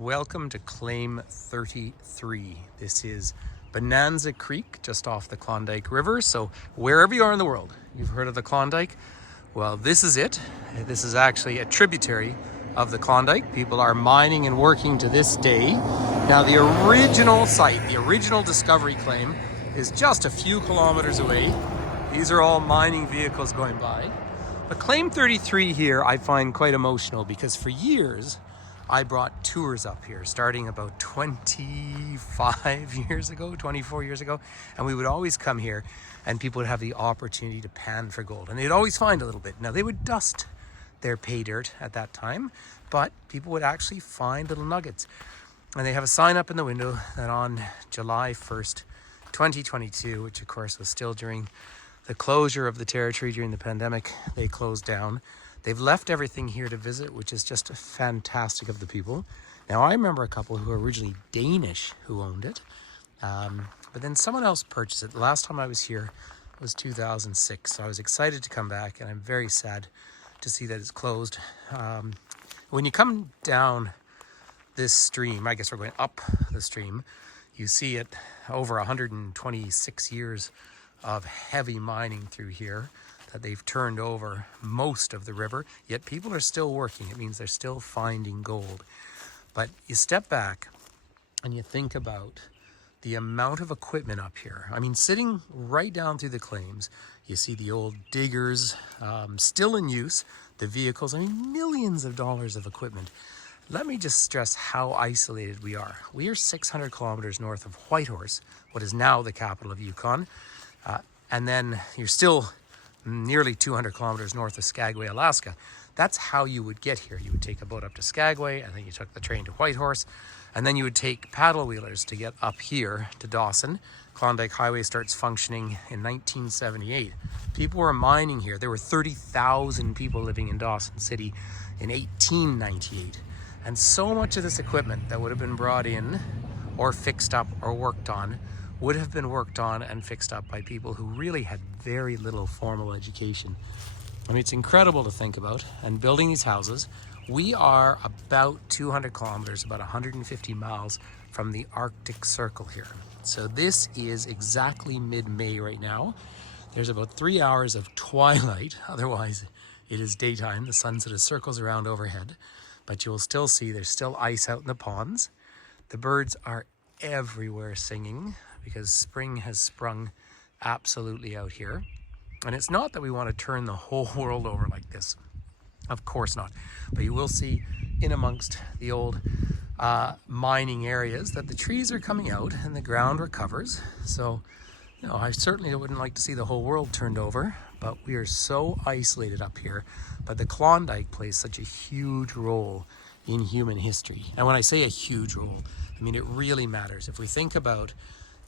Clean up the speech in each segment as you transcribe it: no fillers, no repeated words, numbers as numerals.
Welcome to Claim 33. This is Bonanza Creek, just off the Klondike River. So wherever you are in the world, you've heard of the Klondike. Well, this is it. This is actually a tributary of the Klondike. People are mining and working to this day. Now, the original site, the original discovery claim, is just a few kilometers away. These are all mining vehicles going by. But Claim 33 here I find quite emotional because for years I brought tours up here starting about 25 years ago, 24 years ago, and we would always come here and people would have the opportunity to pan for gold, and they'd always find a little bit. Now, they would dust their pay dirt at that time, but people would actually find little nuggets. And they have a sign up in the window that on July 1st, 2022, which of course was still during the closure of the territory during the pandemic, they closed down. They've left everything here to visit, which is just fantastic of the people. Now, I remember a couple who were originally Danish who owned it, but then someone else purchased it. The last time I was here was 2006, so I was excited to come back, and I'm very sad to see that it's closed. When you come down this stream, I guess we're going up the stream, you see it over 126 years of heavy mining through here, that they've turned over most of the river, yet people are still working. It means they're still finding gold. But you step back and you think about the amount of equipment up here. I mean, sitting right down through the claims, you see the old diggers still in use, the vehicles, I mean, millions of dollars of equipment. Let me just stress how isolated we are. We are 600 kilometers north of Whitehorse, what is now the capital of Yukon. And then you're still nearly 200 kilometers north of Skagway, Alaska. That's how you would get here. You would take a boat up to Skagway, and then you took the train to Whitehorse, and then you would take paddle wheelers to get up here to Dawson. Klondike Highway starts functioning in 1978. People were mining here. There were 30,000 people living in Dawson City in 1898. And so much of this equipment that would have been brought in or fixed up or worked on would have been worked on and fixed up by people who really had very little formal education. I mean, it's incredible to think about. And building these houses, we are about 200 kilometers, about 150 miles from the Arctic Circle here. So this is exactly mid-May right now. There's about 3 hours of twilight. Otherwise, it is daytime. The sun sort of circles around overhead, but you will still see there's still ice out in the ponds. The birds are everywhere singing, because spring has sprung absolutely out here. And it's not that we want to turn the whole world over like this. Of course not. But you will see in amongst the old mining areas that the trees are coming out and the ground recovers. So, you know, I certainly wouldn't like to see the whole world turned over, but we are so isolated up here. But the Klondike plays such a huge role in human history. And when I say a huge role, I mean it really matters. If we think about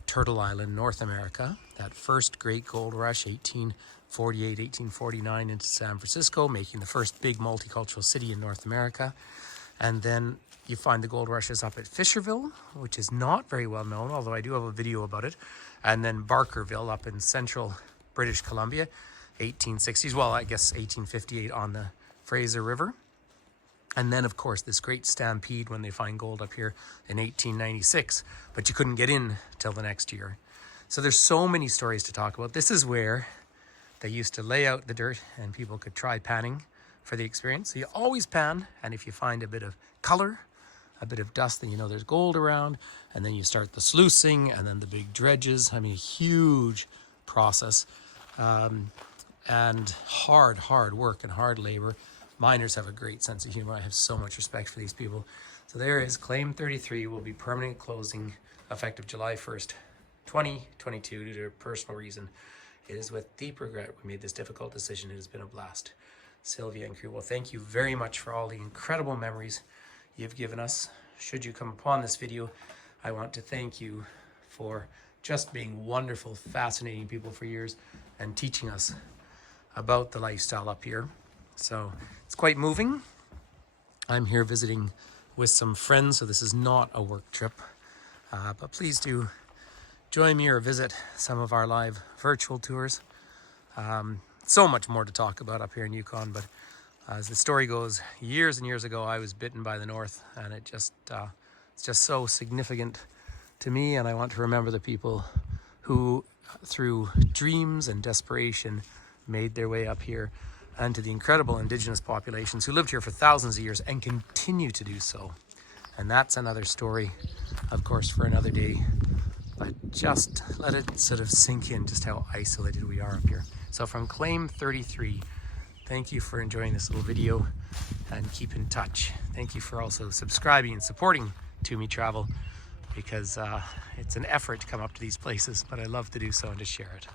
Turtle Island, North America, that first great gold rush, 1848, 1849 into San Francisco, making the first big multicultural city in North America. And then you find the gold rushes up at Fisherville, which is not very well known, although I do have a video about it. And then Barkerville up in central British Columbia, 1860s, well, I guess 1858 on the Fraser River. And then, of course, this great stampede when they find gold up here in 1896, but you couldn't get in till the next year. So there's so many stories to talk about. This is where they used to lay out the dirt and people could try panning for the experience. So you always pan, and if you find a bit of color, a bit of dust, then you know there's gold around, and then you start the sluicing and then the big dredges. I mean, a huge process, and hard work and hard labor. Miners have a great sense of humor. I have so much respect for these people. So there is Claim 33 will be permanent closing effective July 1st, 2022 due to a personal reason. It is with deep regret we made this difficult decision. It has been a blast. Sylvia and crew, well, thank you very much for all the incredible memories you've given us. Should you come upon this video, I want to thank you for just being wonderful, fascinating people for years and teaching us about the lifestyle up here. So it's quite moving. I'm here visiting with some friends, so this is not a work trip. But please do join me or visit some of our live virtual tours. So much more to talk about up here in Yukon, but As the story goes, years and years ago, I was bitten by the North, and it's just so significant to me. And I want to remember the people who, through dreams and desperation, made their way up here, and to the incredible indigenous populations who lived here for thousands of years and continue to do so. And that's another story, of course, for another day. But just let it sort of sink in just how isolated we are up here. So from Claim 33, thank you for enjoying this little video, and keep in touch. Thank you for also subscribing and supporting To Me Travel, because it's an effort to come up to these places, but I love to do so and to share it.